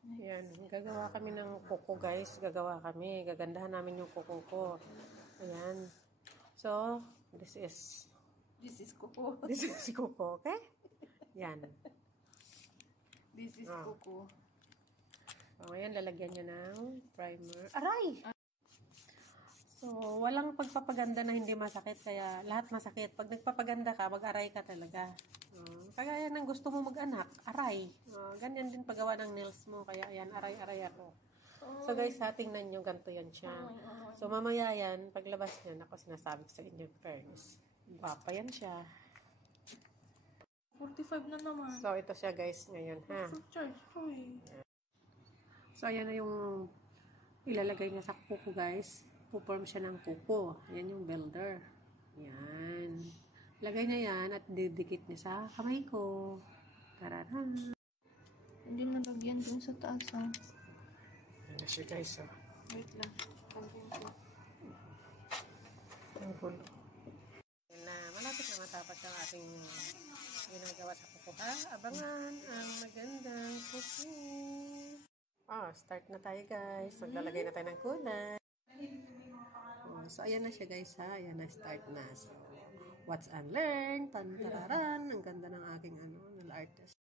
Ayan, gagawa kami ng kuko guys. Gagandahan namin yung kuko ko. Ayan. So, this is kuko. This is kuko, okay? Yan. This is kuko. Ngayon, lalagyan nyo ng primer. Aray! So, walang pagpapaganda na hindi masakit. Kaya, lahat masakit. Pag nagpapaganda ka, mag-aray ka talaga. Kagaya ng gusto mo mag-anak, aray. Ganyan din paggawa ng nails mo. Kaya, ayan, aray-aray ako. So, guys, tingnan nyo, ganito yan siya. So, mamaya yan, paglabas niya, ako sinasabi ko sa inyo, fairness. Guwapa yan siya. 45 na naman. So, ito siya, guys, ngayon, ha? So, ayan na yung ilalagay niya sa kuko, guys. Puporm siya ng kuko. Ayan yung builder. Yan. Lagay niya yan at didikit niya sa kamay ko. Tararan. Hindi nalagyan dun sa taas, ha? Ayan na siya, guys, oh. Wait lang. Ang gulo. Ayan na. Malapit na matapos ang ating ginagawa sa kuko, ha? Abangan ang magandang kuko. Start na tayo, guys. Maglalagay na tayo ng kulay. So, ayan na siya, guys, ha? Ayan na, start na. So, watch and learn. Tantararan. Ang ganda ng aking, artist.